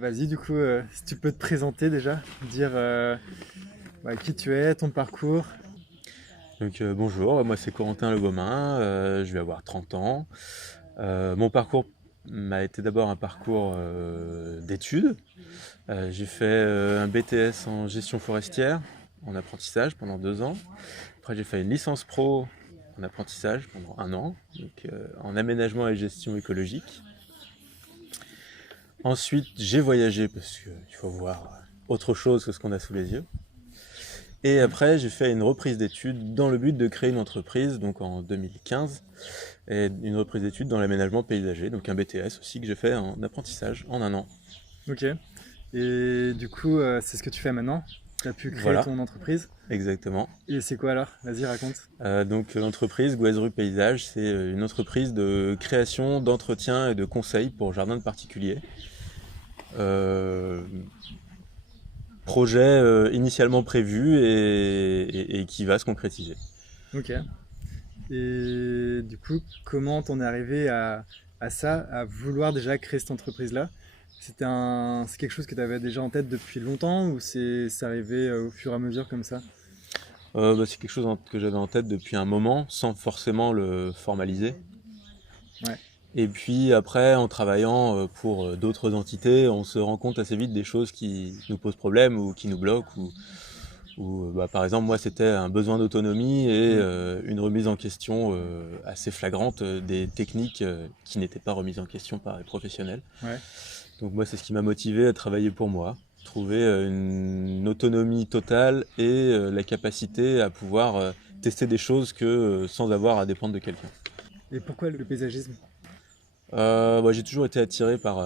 Vas-y, du coup, si tu peux te présenter déjà, dire qui tu es, ton parcours. Donc bonjour, moi c'est Corentin Le Gomin, je vais avoir 30 ans. Mon parcours m'a été d'abord un parcours d'études. J'ai fait un BTS en gestion forestière, en apprentissage pendant 2 ans. Après j'ai fait une licence pro en apprentissage pendant 1 an, donc en aménagement et gestion écologique. Ensuite j'ai voyagé parce qu'il faut voir autre chose que ce qu'on a sous les yeux. Et Mm. après, j'ai fait une reprise d'études dans le but de créer une entreprise, donc en 2015, et une reprise d'études dans l'aménagement paysager, donc un BTS aussi que j'ai fait en apprentissage en 1 an. Ok. Et du coup, c'est ce que tu fais maintenant. Tu as pu créer Voilà, ton entreprise. exactement. Et c'est quoi alors? Vas-y, raconte. Donc l'entreprise Guazeru Paysage, c'est une entreprise de création, d'entretien et de conseil pour jardins de particuliers. Euh, Projet initialement prévu et qui va se concrétiser. Ok. Et du coup, comment t'en es arrivé à ça, à vouloir déjà créer cette entreprise-là? C'est quelque chose que tu avais déjà en tête depuis longtemps ou c'est arrivé au fur et à mesure comme ça? C'est quelque chose que j'avais en tête depuis un moment, sans forcément le formaliser. Ouais. Et puis après, en travaillant pour d'autres entités, on se rend compte assez vite des choses qui nous posent problème ou qui nous bloquent. Par exemple, moi, c'était un besoin d'autonomie et Mm. une remise en question assez flagrante des techniques qui n'étaient pas remises en question par les professionnels. Ouais. Donc moi, c'est ce qui m'a motivé à travailler pour moi. Trouver une autonomie totale et la capacité à pouvoir tester des choses sans avoir à dépendre de quelqu'un. Et pourquoi le paysagisme? J'ai toujours été attiré par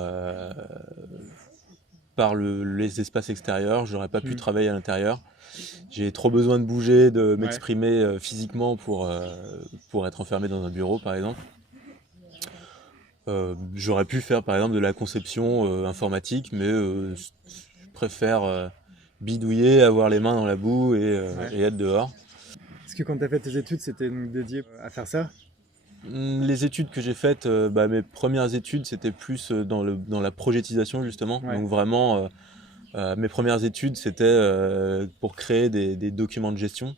les espaces extérieurs. J'aurais pas pu Mm. travailler à l'intérieur. J'ai trop besoin de bouger, de Ouais. m'exprimer physiquement pour être enfermé dans un bureau, par exemple. J'aurais pu faire, par exemple, de la conception informatique, mais je préfère bidouiller, avoir les mains dans la boue Ouais. et être dehors. Parce que quand tu as fait tes études, c'était donc dédié à faire ça? Les études que j'ai faites, mes premières études, c'était plus dans la projetisation, justement. Ouais. Donc vraiment, mes premières études, c'était pour créer des documents de gestion.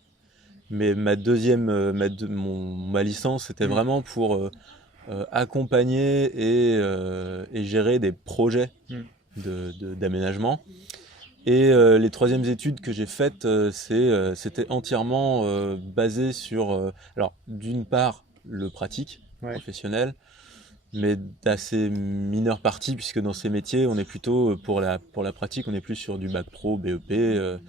Mais ma deuxième, ma licence, c'était Mm. vraiment pour accompagner et gérer des projets Mm. d'aménagement. Et les troisièmes études que j'ai faites, c'était entièrement basé sur, alors d'une part, le pratique Ouais. professionnel, mais d'assez mineure partie, puisque dans ces métiers, on est plutôt, pour la pratique, on est plus sur du bac pro, BEP.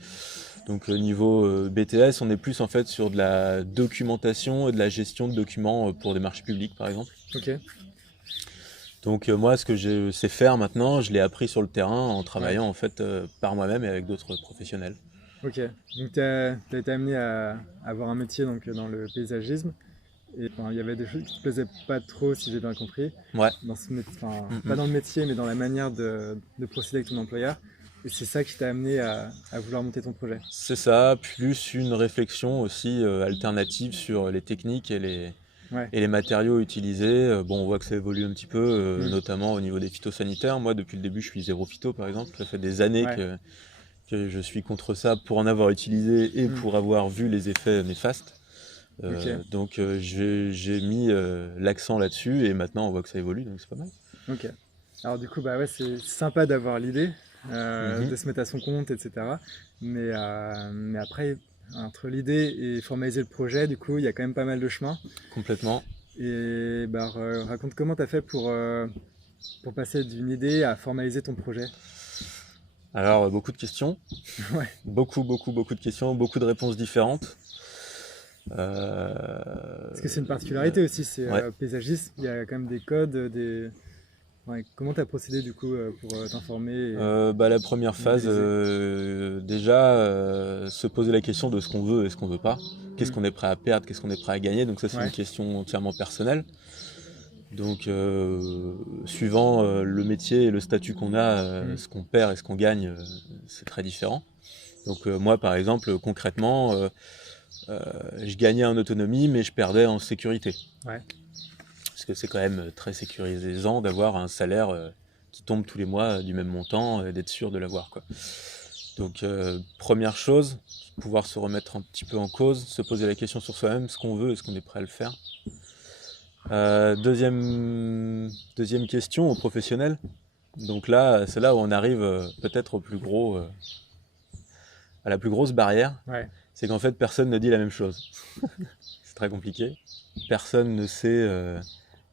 Donc niveau BTS, on est plus en fait sur de la documentation et de la gestion de documents pour des marchés publics, par exemple. Ok. Donc moi, ce que je sais faire maintenant, je l'ai appris sur le terrain en Ouais. travaillant en fait par moi-même et avec d'autres professionnels. Ok. Donc t'as été amené à avoir un métier donc, dans le paysagisme. Et enfin, il y avait des choses qui te plaisaient pas trop, si j'ai bien compris, Ouais. dans ce enfin, Mm, pas mm. dans le métier, mais dans la manière de procéder avec ton employeur. Et c'est ça qui t'a amené à vouloir monter ton projet. C'est ça, plus une réflexion aussi alternative sur les techniques Ouais. et les matériaux utilisés. Bon, on voit que ça évolue un petit peu, Mm. notamment au niveau des phytosanitaires. Moi, depuis le début, je suis zéro phyto, par exemple. Ça fait des années Ouais. que je suis contre ça pour en avoir utilisé et Mm. pour avoir vu les effets néfastes. Ok. J'ai mis l'accent là-dessus et maintenant on voit que ça évolue, donc c'est pas mal. Ok. Alors du coup, bah ouais, c'est sympa d'avoir l'idée, Mhm. de se mettre à son compte, etc. Mais après, entre l'idée et formaliser le projet, du coup, il y a quand même pas mal de chemin. Complètement. Et bah, raconte comment tu as fait pour passer d'une idée à formaliser ton projet. Alors, beaucoup de questions, Ouais. beaucoup de questions, beaucoup de réponses différentes. Parce que c'est une Euh, particularité aussi, c'est ouais. paysagiste, il y a quand même des codes, des... Ouais, comment tu as procédé du coup pour t'informer La première et phase, modéliser? déjà, se poser la question de ce qu'on veut et ce qu'on veut pas. Qu'est-ce Hmm. qu'on est prêt à perdre, qu'est-ce qu'on est prêt à gagner. Donc ça, c'est une Ouais. question entièrement personnelle. Donc, suivant le métier et le statut qu'on a, Hmm. ce qu'on perd et ce qu'on gagne, c'est très différent. Donc moi, par exemple, concrètement, je gagnais en autonomie, mais je perdais en sécurité. Ouais. Parce que c'est quand même très sécurisant d'avoir un salaire qui tombe tous les mois du même montant et d'être sûr de l'avoir, quoi. Donc première chose, pouvoir se remettre un petit peu en cause, se poser la question sur soi-même, ce qu'on veut, est-ce qu'on est prêt à le faire. Deuxième question au professionnel. Donc là, c'est là où on arrive peut-être à la plus grosse barrière. Ouais. C'est qu'en fait, personne ne dit la même chose. C'est très compliqué. Personne ne sait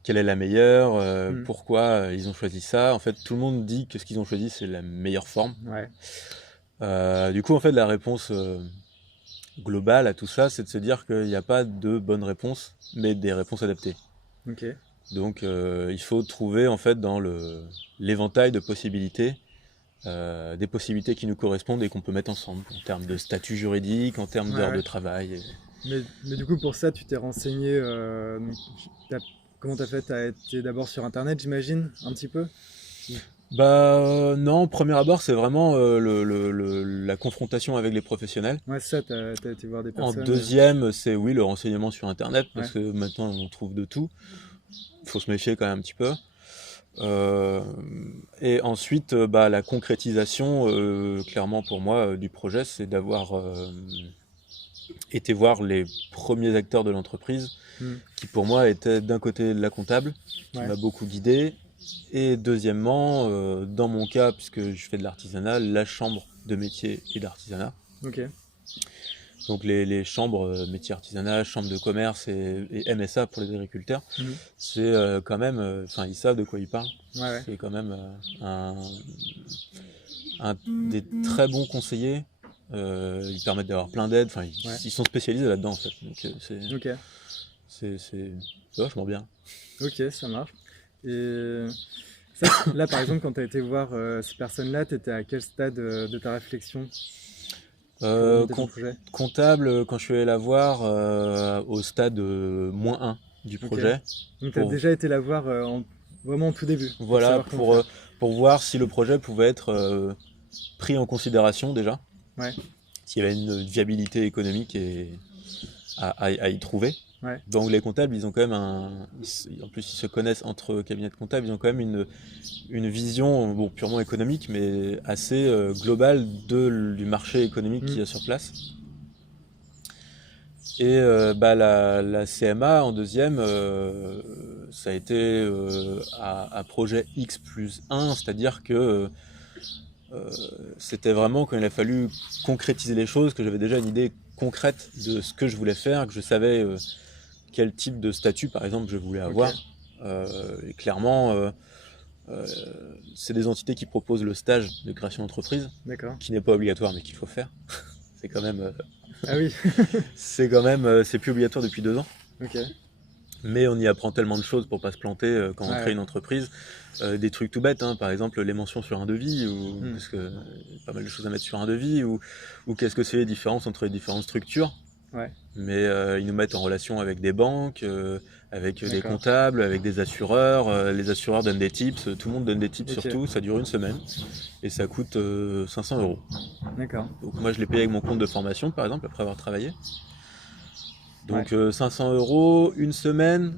quelle est la meilleure, pourquoi ils ont choisi ça. En fait, tout le monde dit que ce qu'ils ont choisi, c'est la meilleure forme. Ouais. Du coup, en fait, la réponse globale à tout ça, c'est de se dire qu'il n'y a pas de bonne réponse, mais des réponses adaptées. Ok. Donc, il faut trouver en fait dans l'éventail de possibilités, des possibilités qui nous correspondent et qu'on peut mettre ensemble en termes de statut juridique, en termes d'heures de travail. Mais du coup, pour ça, tu t'es renseigné. Comment t'as fait? T'as été d'abord sur Internet, j'imagine, un petit peu? Non, au premier abord, c'est vraiment la confrontation avec les professionnels. Ouais, c'est ça, t'as été voir des En personnes. deuxième, c'est oui, le renseignement sur Internet, parce que maintenant, on trouve de tout. Il faut se méfier quand même un petit peu. Et ensuite, la concrétisation, clairement pour moi, du projet, c'est d'avoir été voir les premiers acteurs de l'entreprise, qui pour moi étaient d'un côté la comptable, qui m'a beaucoup guidé, et deuxièmement, dans mon cas, puisque je fais de l'artisanat, la chambre de métier et d'artisanat. Ok. Donc les chambres métiers artisanat, chambres de commerce et MSA pour les agriculteurs, c'est quand même, ils savent de quoi ils parlent. Ouais. C'est quand même des très bons conseillers. Ils permettent d'avoir plein d'aides. Ils sont spécialisés là-dedans en fait. Donc c'est vachement bien. Ok, ça marche. Et ça, là, par exemple, quand tu as été voir ces personnes-là, tu étais à quel stade de ta réflexion? Comptable, quand je suis allé la voir, au stade -1 du projet. Donc tu as déjà été la voir vraiment au tout début. Voilà, pour voir si le projet pouvait être pris en considération déjà. Ouais. S'il y avait une viabilité économique à y trouver. Ouais. Donc les comptables, ils ont quand même en plus ils se connaissent entre cabinets de comptables, ils ont quand même une vision purement économique, mais assez globale du marché économique qu'il y a sur place. Et la CMA en deuxième, ça a été à projet X+1, c'est-à-dire que c'était vraiment quand il a fallu concrétiser les choses, que j'avais déjà une idée concrète de ce que je voulais faire, que je savais quel type de statut par exemple je voulais avoir. Et clairement c'est des entités qui proposent le stage de création d'entreprise, qui n'est pas obligatoire mais qu'il faut faire. C'est quand même ah oui. c'est plus obligatoire depuis 2 ans. Ok. Mais on y apprend tellement de choses pour pas se planter quand on crée une entreprise. Des trucs tout bêtes, hein, par exemple les mentions sur un devis, parce que y a pas mal de choses à mettre sur un devis, ou qu'est-ce que c'est les différences entre les différentes structures. Ouais. Mais ils nous mettent en relation avec des banques, avec des comptables, avec des assureurs. Les assureurs donnent des tips, tout le monde donne des tips sur tout. Ça dure 1 semaine et ça coûte 500 €. D'accord. Donc moi je l'ai payé avec mon compte de formation par exemple après avoir travaillé. Donc 500 €, 1 semaine,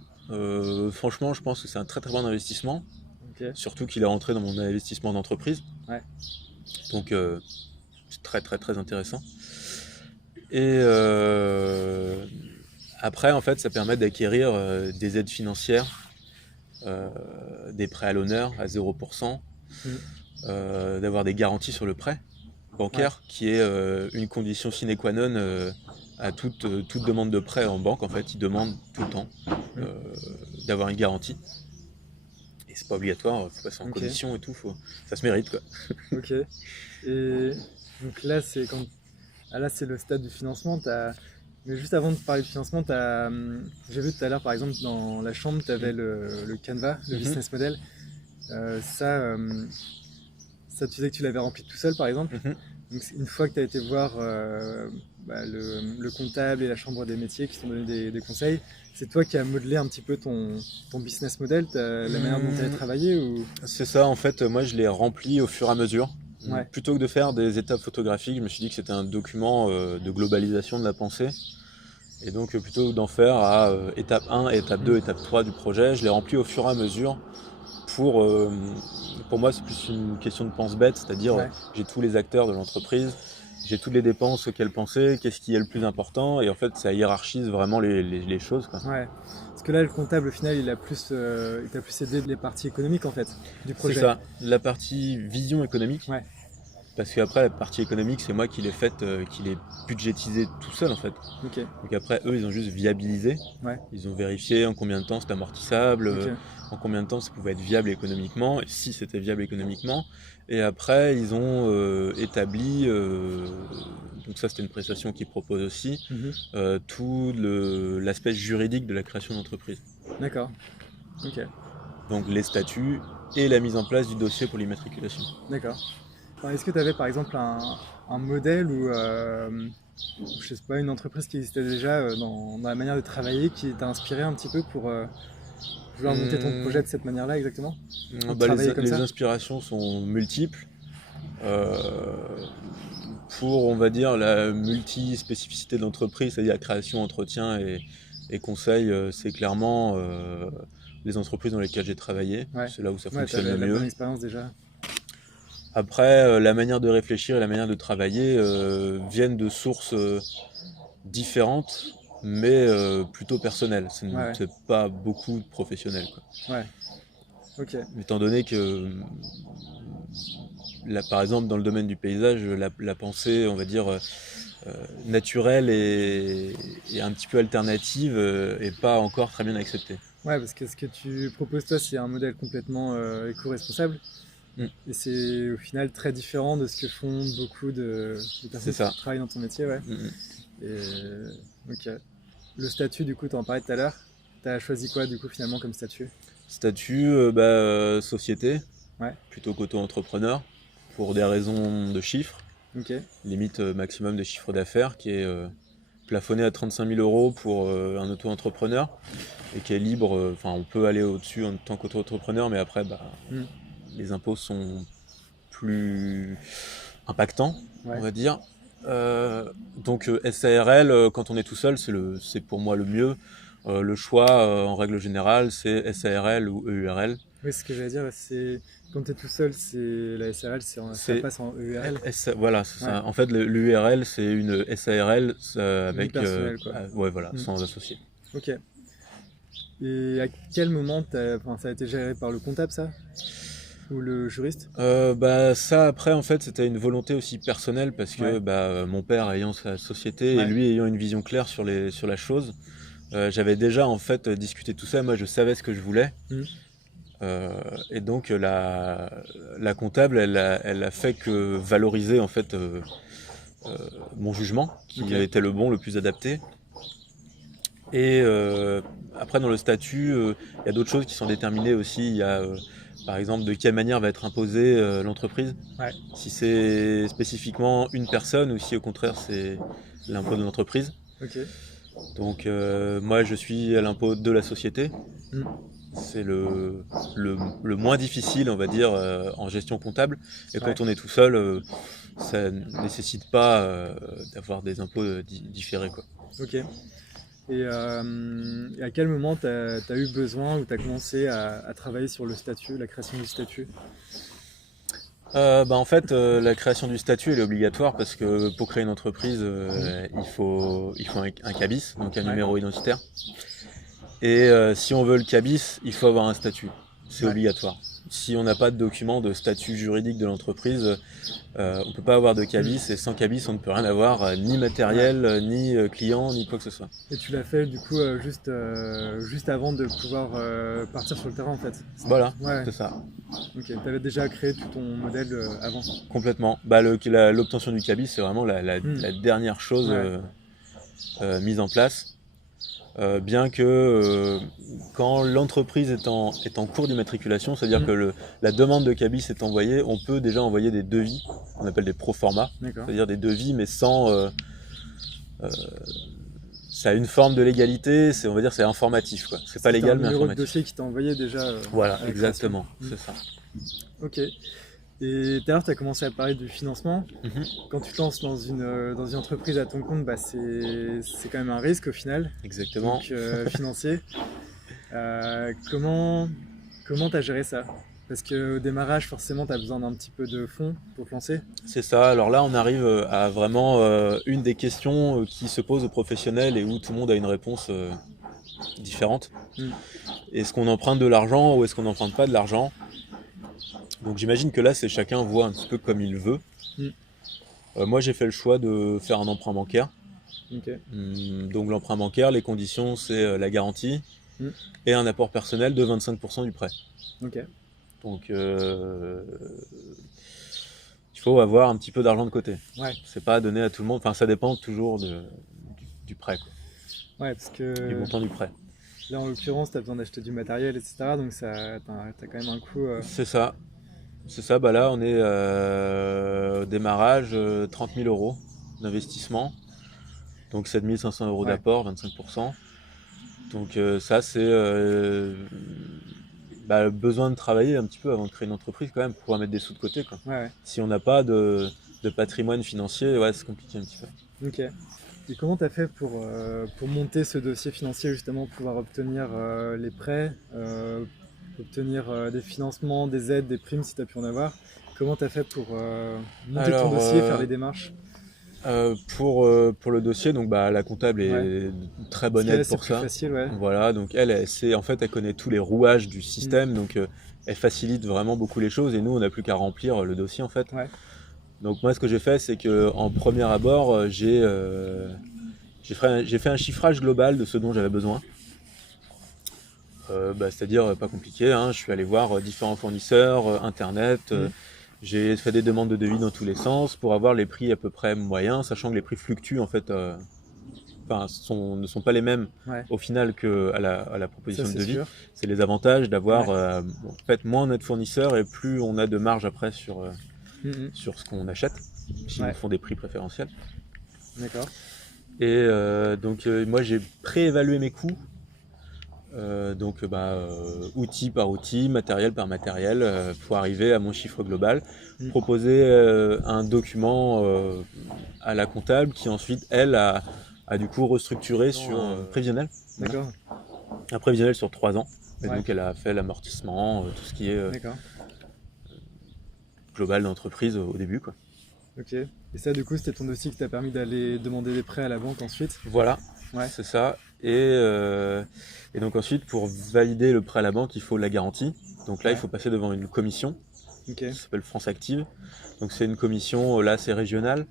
franchement je pense que c'est un très très bon investissement. Surtout qu'il est rentré dans mon investissement d'entreprise. Donc c'est très très très intéressant. Et après en fait ça permet d'acquérir des aides financières, des prêts à l'honneur à 0%, d'avoir des garanties sur le prêt bancaire, qui est une condition sine qua non à toute demande de prêt en banque. En fait, ils demandent tout le temps d'avoir une garantie. Et c'est pas obligatoire, il faut passer en condition et tout, ça se mérite quoi. Ok. Et donc là c'est c'est le stade du financement. Mais juste avant de parler de financement, j'ai vu tout à l'heure par exemple dans la chambre, tu avais le Canva, le business model. Ça tu disais que tu l'avais rempli tout seul par exemple. Donc une fois que tu as été voir le comptable et la chambre des métiers qui t'ont donné des conseils, c'est toi qui as modelé un petit peu ton business model, la manière dont tu avais travaillé ou... C'est ça, en fait, moi je l'ai rempli au fur et à mesure. Plutôt que de faire des étapes photographiques, je me suis dit que c'était un document de globalisation de la pensée. Et donc plutôt que d'en faire à étape 1, étape 2, étape 3 du projet, je l'ai rempli au fur et à mesure pour moi, c'est plus une question de pense-bête, c'est-à-dire Ouais, j'ai tous les acteurs de l'entreprise, j'ai toutes les dépenses auxquelles penser, qu'est-ce qui est le plus important, et en fait, ça hiérarchise vraiment les choses, quoi. ouais. Parce que là, le comptable, au final, il t'a plus aidé les parties économiques, en fait, du C'est projet. ça, la partie vision économique, Ouais, parce qu'après, la partie économique, c'est moi qui l'ai faite, qui l'ai budgétisée tout seul, en fait. ok, Donc après, eux, ils ont juste viabilisé. ouais, Ils ont vérifié en combien de temps c'était amortissable, ok, en combien de temps ça pouvait être viable économiquement, et si c'était viable économiquement. Et après, ils ont établi, donc ça c'était une prestation qu'ils proposent aussi, mhm, tout l'aspect juridique de la création d'entreprise. d'accord, ok, Donc les statuts et la mise en place du dossier pour l'immatriculation. d'accord. Enfin, est-ce que tu avais, par exemple, un modèle ou, je sais pas, une entreprise qui existait déjà dans la manière de travailler qui t'a inspiré un petit peu pour vouloir monter ton projet Hum, de cette manière-là exactement? Ou de bah, travailler comme les ça? inspirations sont multiples. Euh, pour, on va dire, la multi-spécificité de l'entreprise, c'est-à-dire création, entretien et conseil, c'est clairement les entreprises dans lesquelles j'ai travaillé. Ouais, C'est là où ça ouais, fonctionne le la bonne mieux. expérience déjà. Après, la manière de réfléchir et la manière de travailler viennent de sources différentes, mais plutôt personnelles. Ouais, C'est pas beaucoup de professionnels, quoi. ouais, ok, Étant donné que, là, par exemple, dans le domaine du paysage, la pensée, on va dire, naturelle et un petit peu alternative et pas encore très bien acceptée. ouais, parce que ce que tu proposes toi, c'est un modèle complètement éco-responsable Mm, et c'est au final très différent de ce que font beaucoup de c'est personnes qui ça. travaillent dans ton métier, ouais. Mm, mm. Et ok. Le statut, du coup, t'en parlais tout à l'heure. T'as choisi quoi, du coup, finalement, comme statut? Statut, société, Ouais, plutôt qu'auto-entrepreneur, pour des raisons de chiffres, ok, limite maximum de chiffre d'affaires, qui est plafonné à 35 000 euros pour un auto-entrepreneur, et qui est libre, enfin on peut aller au-dessus en tant qu'auto-entrepreneur, mais après bah, hmm, les impôts sont plus impactants, on ouais, va dire. Donc SARL, quand on est tout seul, c'est pour moi le mieux. Le choix, en règle générale, c'est SARL ou EURL. oui, ce que j'allais dire, c'est quand t'es tout seul, c'est la SRL, ça C'est passe en EURL. voilà, c'est Ouais, ça. En fait, l'URL, c'est une SARL avec, unipersonnel, quoi. ouais, voilà, Hmm, sans associé. ok. Et à quel moment enfin, ça a été géré par le comptable, ça? Ou le juriste? Bah ça après en fait c'était une volonté aussi personnelle parce que Ouais, bah, mon père ayant sa société et ouais, lui ayant une vision claire sur la chose, j'avais déjà en fait discuté tout ça, moi je savais ce que je voulais. hmm, Et donc la comptable elle a fait que valoriser en fait mon jugement qui a ok, été le bon, le plus adapté. Et après dans le statut, il y a d'autres choses qui sont déterminées aussi. Il y a par exemple de quelle manière va être imposée l'entreprise. ouais, Si c'est spécifiquement une personne ou si au contraire c'est l'impôt de l'entreprise. ok, Donc moi je suis à l'impôt de la société. hmm, C'est le moins difficile on va dire en gestion comptable. Et ouais, quand on est tout seul, ça ne nécessite pas d'avoir des impôts différés, quoi. ok. Et à quel moment tu as eu besoin ou tu as commencé à travailler sur le statut, la création du statut? Bah en fait, la création du statut elle est obligatoire parce que pour créer une entreprise, Hmm, il faut un CABIS, donc un ouais, numéro identitaire. Et si on veut le CABIS, il faut avoir un statut. C'est ouais, obligatoire. Si on n'a pas de document de statut juridique de l'entreprise, on ne peut pas avoir de hmm, CABIS. Et sans CABIS, on ne peut rien avoir, ni ouais. matériel, ni client, ni quoi que ce soit. Et tu l'as fait du coup juste avant de pouvoir partir sur le terrain en fait. Voilà, Ouais, c'est ça. ok. Tu avais déjà créé tout ton modèle avant. Complètement. Bah, l'obtention du CABIS, c'est vraiment Hmm, la dernière chose ouais, mise en place. Bien que quand l'entreprise est en cours d'immatriculation, c'est-à-dire hmm, que la demande de cabis est envoyée, on peut déjà envoyer des devis, on appelle des proforma, d'accord. c'est-à-dire des devis mais sans... euh, ça a une forme de légalité, on va dire c'est informatif, quoi. C'est pas C'était un légal mais numéro de informatif. dossier qui t'a envoyé déjà Voilà, à la création. exactement, Hmm, c'est ça. ok. Et tout à l'heure, tu as commencé à parler du financement. Mhm, Quand tu te lances dans une entreprise à ton compte, bah, c'est quand même un risque au final, exactement. donc financier. Comment comment tu as géré ça? Parce qu'au démarrage, forcément, tu as besoin d'un petit peu de fonds pour te lancer. C'est ça. Alors là, on arrive à vraiment une des questions qui se pose aux professionnels et où tout le monde a une réponse différente. Mm. Est-ce qu'on emprunte de l'argent ou est-ce qu'on n'emprunte pas de l'argent? Donc j'imagine que là, c'est chacun voit un petit peu comme il veut. Mm. Moi, j'ai fait le choix de faire un emprunt bancaire. Ok. Donc l'emprunt bancaire, les conditions, c'est la garantie et un apport personnel de 25% du prêt. Ok. Donc il faut avoir un petit peu d'argent de côté. Ouais. C'est pas donné à tout le monde. Enfin, ça dépend toujours du prêt, quoi. Ouais, parce que Du montant du prêt. là, en l'occurrence, tu as besoin d'acheter du matériel, etc. Donc ça, t'as quand même un coût. C'est ça. C'est ça. Bah là, on est au démarrage 30 000 euros d'investissement. Donc 7 500 euros Ouais. d'apport, 25%. Donc ça, c'est besoin de travailler un petit peu avant de créer une entreprise quand même, pour pouvoir mettre des sous de côté, quoi. Ouais, ouais. Si on n'a pas de patrimoine financier, ouais, c'est compliqué un petit peu. Ok. Et comment tu as fait pour monter ce dossier financier, justement, pouvoir obtenir les prêts, obtenir des financements, des aides, des primes si tu as pu en avoir? Comment tu as fait pour monter ton dossier, faire les démarches? Pour le dossier, donc la comptable est Ouais. très Parce bonne qu'elle, aide c'est pour plus ça. facile, ouais. Voilà, donc en fait, elle connaît tous les rouages du système, donc elle facilite vraiment beaucoup les choses et nous, on n'a plus qu'à remplir le dossier en fait. Ouais. Donc moi, ce que j'ai fait, c'est que en premier abord, j'ai fait un chiffrage global de ce dont j'avais besoin. C'est-à-dire pas compliqué, hein. Je suis allé voir différents fournisseurs, internet. J'ai fait des demandes de devis dans tous les sens pour avoir les prix à peu près moyens, sachant que les prix fluctuent en fait, ne sont pas les mêmes Ouais. au final qu'à la proposition Ça, de c'est devis. sûr. C'est les avantages d'avoir Ouais. en fait moins on a de fournisseurs et plus on a de marge après sur Mhm. ce qu'on achète, s'ils Ouais. nous font des prix préférentiels. D'accord. Et donc moi j'ai préévalué mes coûts. Outil par outil, matériel par matériel, pour arriver à mon chiffre global, proposer un document à la comptable qui ensuite, elle, a du coup restructuré sur un prévisionnel. D'accord. Un prévisionnel sur 3 ans. Et Ouais. donc elle a fait l'amortissement, tout ce qui est D'accord. global d'entreprise au début, quoi. Ok. Et ça, du coup, c'était ton dossier qui t'a permis d'aller demander des prêts à la banque ensuite? Voilà, Ouais. c'est ça. Et donc ensuite, pour valider le prêt à la banque, il faut la garantie. Donc là, Ouais. il faut passer devant une commission. Ok. Ça s'appelle France Active. Donc c'est une commission, là c'est régional.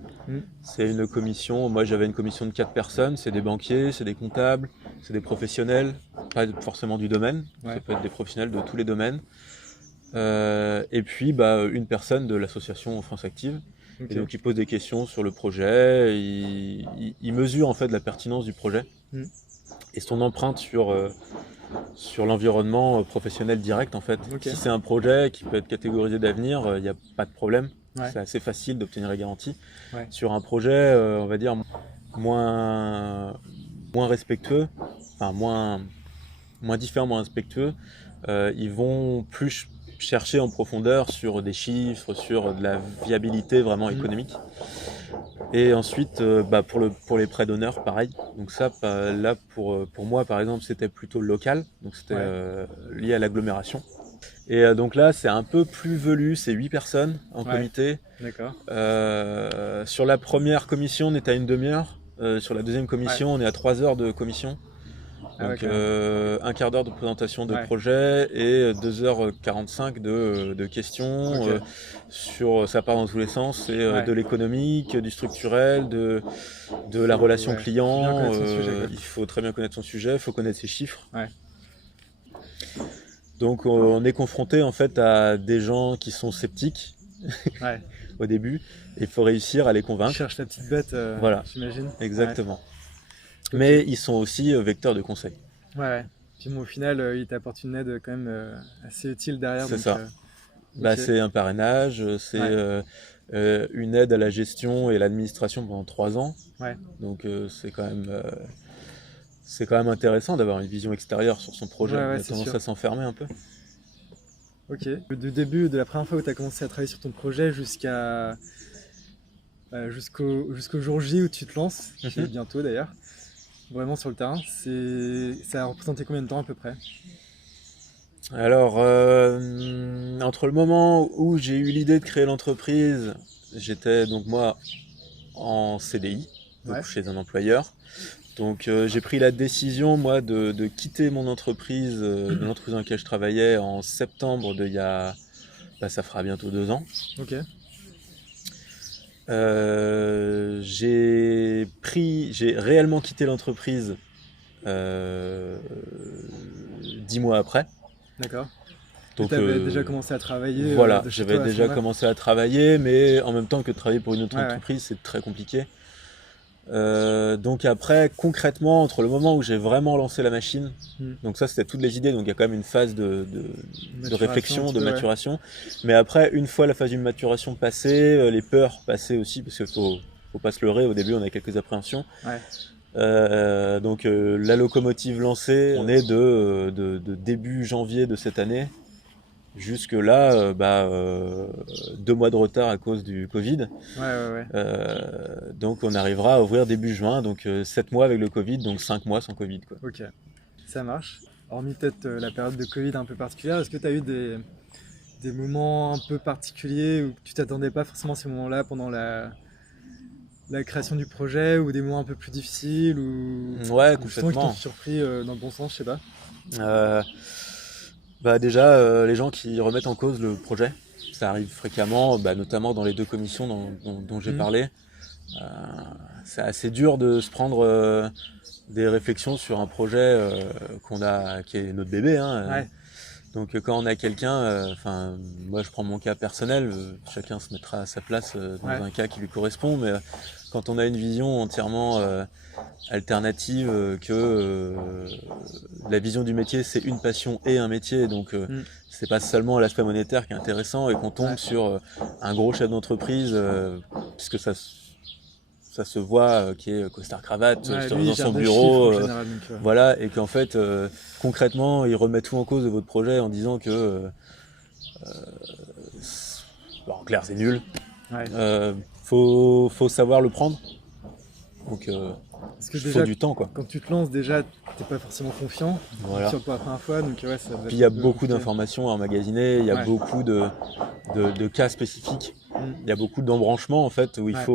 C'est une commission, moi j'avais une commission de 4 personnes, c'est des banquiers, c'est des comptables, c'est des professionnels, pas forcément du domaine, Ouais. ça peut être des professionnels de tous les domaines. Et puis une personne de l'association France Active. Ok. Et donc il pose des questions sur le projet, il mesure en fait la pertinence du projet et son empreinte sur l'environnement professionnel direct en fait. Ok. Si c'est un projet qui peut être catégorisé d'avenir, il n'y a pas de problème. Ouais. C'est assez facile d'obtenir la garantie. Ouais. Sur un projet, on va dire, moins respectueux, enfin moins différent, moins respectueux, ils vont plus chercher en profondeur sur des chiffres, sur de la viabilité vraiment économique. Et ensuite, pour les prêts d'honneur, pareil. Donc ça, là, pour moi, par exemple, c'était plutôt local. Donc c'était lié à l'agglomération. Et donc là, c'est un peu plus velu. C'est 8 personnes en comité. D'accord. Sur la première commission, on est à une demi-heure. Sur la deuxième commission, on est à 3 heures de commission. Donc un quart d'heure de présentation de projet et 2h45 de questions. Ça part dans tous les sens. C'est de l'économique, du structurel, de la relation client. Il faut très bien connaître son sujet, il faut connaître ses chiffres. Ouais. Donc on est confronté en fait à des gens qui sont sceptiques au début et il faut réussir à les convaincre. Ils cherchent la petite bête, voilà. J'imagine. Exactement. Ouais. Mais ils sont aussi vecteurs de conseil. Ouais. Puis bon, au final, ils t'apportent une aide quand même assez utile derrière. C'est donc, ça. C'est un parrainage, c'est une aide à la gestion et à l'administration pendant 3 ans. Ouais. Donc c'est quand même intéressant d'avoir une vision extérieure sur son projet. On a tendance à s'enfermer un peu. Ok. Du début, de la première fois où tu as commencé à travailler sur ton projet jusqu'au jour J où tu te lances, qui est bientôt d'ailleurs, vraiment sur le terrain, ça a représenté combien de temps à peu près? Alors, entre le moment où j'ai eu l'idée de créer l'entreprise, j'étais donc moi en CDI, donc Ouais, chez un employeur. Donc j'ai pris la décision moi de quitter mon entreprise, de l'entreprise dans laquelle je travaillais en septembre de il y a, bah, ça fera bientôt 2 ans. ok, J'ai réellement quitté l'entreprise euh, 10 mois après. d'accord. Mais tu Donc avais déjà commencé à travailler voilà, de chez j'avais toi à ce déjà moment-là? commencé à travailler, mais en même temps que de travailler pour une autre Ouais, ouais. entreprise, c'est très compliqué. Donc après, concrètement, entre le moment où j'ai vraiment lancé la machine, Hmm. donc ça c'était toutes les idées, donc il y a quand même une phase de Maturation un réflexion, petit de peu, ouais. maturation. Mais après, une fois la phase de maturation passée, les peurs passées aussi, parce qu'il faut pas se leurrer, au début on a quelques appréhensions. Ouais, Donc la locomotive lancée, on est de début janvier de cette année. Jusque là, 2 mois de retard à cause du Covid. ouais, ouais, ouais. Donc on arrivera à ouvrir début juin, donc 7 mois avec le Covid, donc 5 mois sans Covid, quoi. Ok, ça marche. Hormis peut-être la période de Covid un peu particulière, est-ce que tu as eu des moments un peu particuliers où tu t'attendais pas forcément à ces moments-là pendant la création du projet, ou des moments un peu plus difficiles, Ouais, ou justement qui t'ont complètement. surpris dans le bon sens, je sais pas. Euh, Déjà, les gens qui remettent en cause le projet, ça arrive fréquemment, notamment dans les 2 commissions dont j'ai Hmm. parlé. Euh, c'est assez dur de se prendre des réflexions sur un projet qui est notre bébé, hein. Ouais, Donc quand on a quelqu'un, enfin moi je prends mon cas personnel, chacun se mettra à sa place dans ouais, un cas qui lui correspond, mais quand on a une vision entièrement alternative, que la vision du métier c'est une passion et un métier, donc hmm, c'est pas seulement l'aspect monétaire qui est intéressant, et qu'on tombe ouais. sur un gros chef d'entreprise, puisque ça se voit, qui est costard cravate, Ouais, lui, il dans gère son des chiffres en bureau, général, donc voilà, et qu'en fait concrètement il remet tout en cause de votre projet en disant que en clair c'est nul. ouais. Faut savoir le prendre, donc Parce que il faut déjà, du temps, quoi. quand tu te lances, déjà, t'es pas forcément Voilà. confiant pour la première fois, donc ouais, ça va Puis être il y un a peu beaucoup compliqué. d'informations à emmagasiner, il y a Ouais, beaucoup de cas spécifiques, il y hmm, a beaucoup d'embranchements en fait où ouais,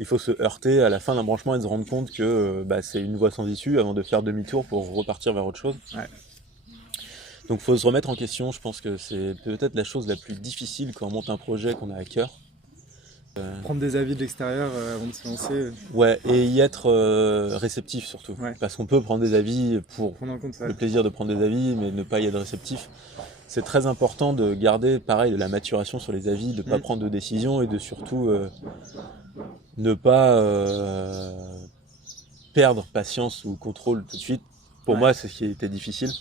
il faut se heurter à la fin d'un branchement et se rendre compte que c'est une voie sans issue avant de faire demi-tour pour repartir vers autre chose. ouais. Donc faut se remettre en question, je pense que c'est peut-être la chose la plus difficile quand on monte un projet qu'on a à cœur. Prendre des avis de l'extérieur avant de se lancer, Ouais, et y être réceptif surtout. ouais, Parce qu'on peut prendre des avis pour prendre en compte ça. le plaisir de prendre des avis, mais ne pas y être réceptif. C'est très important de garder, pareil, de la maturation sur les avis, de ne pas Hmm, prendre de décision, et de surtout ne pas perdre patience ou contrôle tout de suite. Pour ouais, moi, c'est ce qui était difficile,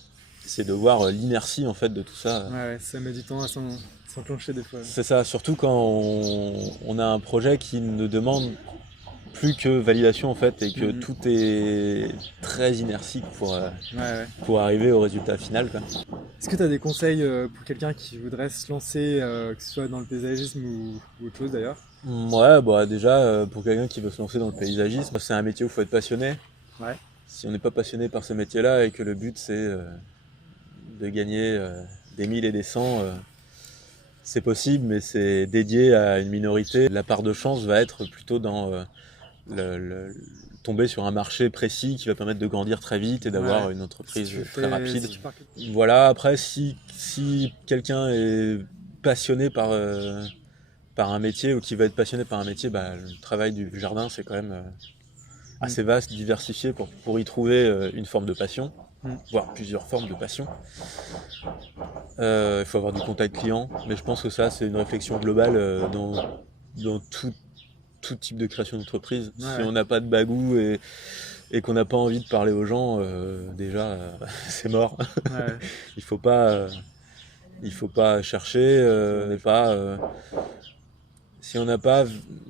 c'est de voir l'inertie en fait de tout ça. ouais, ouais, ça met du temps à s'enclencher des fois. C'est ça, surtout quand on a un projet qui ne demande plus que validation en fait, et que Hmm, tout est très inertique ouais, ouais. pour arriver au résultat final, quoi. Est-ce que tu as des conseils pour quelqu'un qui voudrait se lancer, que ce soit dans le paysagisme ou autre chose d'ailleurs? Ouais, déjà pour quelqu'un qui veut se lancer dans le paysagisme, c'est un métier où il faut être passionné. Ouais, Si on n'est pas passionné par ce métier-là et que le but c'est de gagner des 1000 et des 100, c'est possible, mais c'est dédié à une minorité. La part de chance va être plutôt dans le, le- tomber sur un marché précis qui va permettre de grandir très vite et ouais. d'avoir une Si entreprise tu très fais, rapide. si tu pars... Voilà, après, si quelqu'un est passionné par un métier, ou qui va être passionné par un métier, le travail du jardin, c'est quand même Hmm, assez vaste, diversifié pour y trouver une forme de passion, hmm, voire plusieurs formes de passion. Il faut avoir du contact client, mais je pense que ça, c'est une réflexion globale dans tout type de création d'entreprise. ouais, Si ouais, on n'a pas de bagou et qu'on n'a pas envie de parler aux gens, déjà, c'est mort. ouais, Il faut pas, il faut pas chercher, si on n'a pas,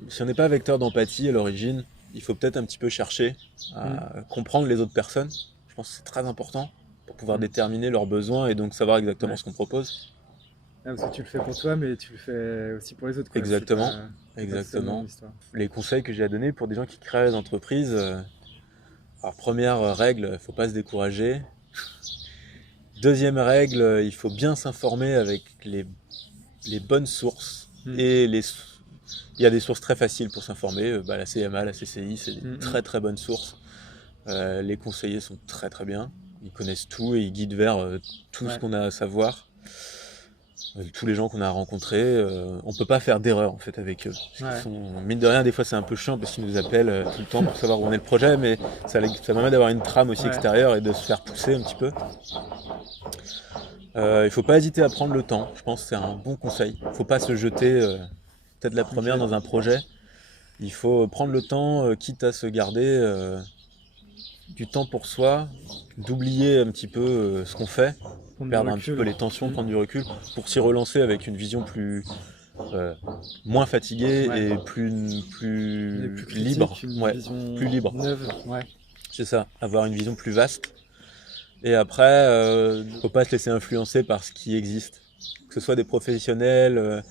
si on n'est pas vecteur d'empathie à l'origine, il faut peut-être un petit peu chercher hmm, à comprendre les autres personnes. Je pense que c'est très important pour pouvoir hmm, déterminer leurs besoins et donc savoir exactement ouais. ce qu'on propose. Ah, parce que tu le fais pour toi, mais tu le fais aussi pour les autres, quoi. Exactement, C'est pas tout seul dans exactement. l'histoire. Les conseils que j'ai à donner pour des gens qui créent des entreprises, alors première règle, il ne faut pas se décourager. Deuxième règle, il faut bien s'informer avec les bonnes sources. Et il y a des sources très faciles pour s'informer. La CMA, la CCI, c'est des très très bonnes sources. Les conseillers sont très très bien. Ils connaissent tout et ils guident vers tout ce qu'on a à savoir. Tous les gens qu'on a rencontrés, on peut pas faire d'erreur en fait avec eux. Mine de rien, des fois c'est un peu chiant parce qu'ils nous appellent tout le temps pour savoir où en est le projet, mais ça permet d'avoir une trame aussi extérieure et de se faire pousser un petit peu. Il faut pas hésiter à prendre le temps, je pense que c'est un bon conseil. Il faut pas se jeter tête la première dans un projet. Il faut prendre le temps, quitte à se garder du temps pour soi, d'oublier un petit peu ce qu'on fait, perdre un petit peu les tensions, prendre du recul, pour s'y relancer avec une vision moins fatiguée et plus libre. Plus libre. Neuve. C'est ça, avoir une vision plus vaste. Et après, faut pas se laisser influencer par ce qui existe. Que ce soit des professionnels,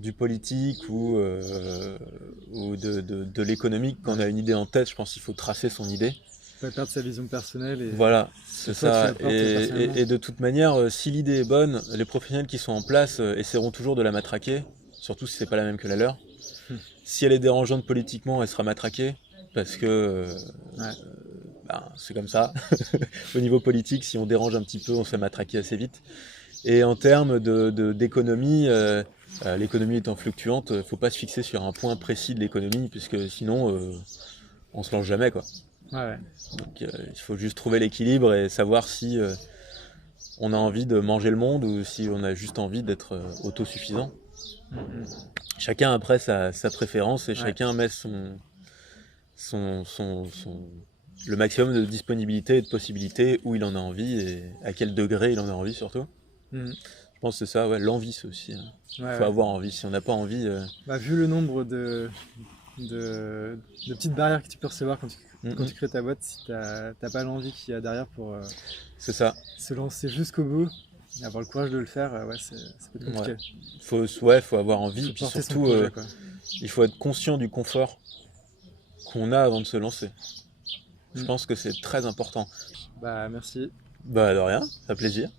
du politique ou de l'économique. Quand on a une idée en tête, je pense qu'il faut tracer son idée. Pas perdre sa vision personnelle. Voilà, c'est ça. Et de toute manière, si l'idée est bonne, les professionnels qui sont en place essaieront toujours de la matraquer, surtout si c'est pas la même que la leur. Si elle est dérangeante politiquement, elle sera matraquée, parce que c'est comme ça. Au niveau politique, si on dérange un petit peu, on se fait matraquer assez vite. Et en termes d'économie, l'économie étant fluctuante, il ne faut pas se fixer sur un point précis de l'économie, puisque sinon, on se lance jamais, quoi. Donc, il faut juste trouver l'équilibre et savoir si on a envie de manger le monde ou si on a juste envie d'être autosuffisant. Chacun après sa préférence et chacun met le maximum de disponibilité et de possibilités où il en a envie et à quel degré il en a envie surtout. Je pense que c'est ça, l'envie c'est aussi. Il faut avoir envie. Si on n'a pas envie... vu le nombre de petites barrières que tu peux recevoir quand tu crées ta boîte, si t'as pas l'envie qu'il y a derrière pour c'est ça. Se lancer jusqu'au bout, et avoir le courage de le faire, ça peut être compliqué. Faut avoir envie, et puis surtout il faut être conscient du confort qu'on a avant de se lancer. Je pense que c'est très important. Merci. De rien, ça fait plaisir.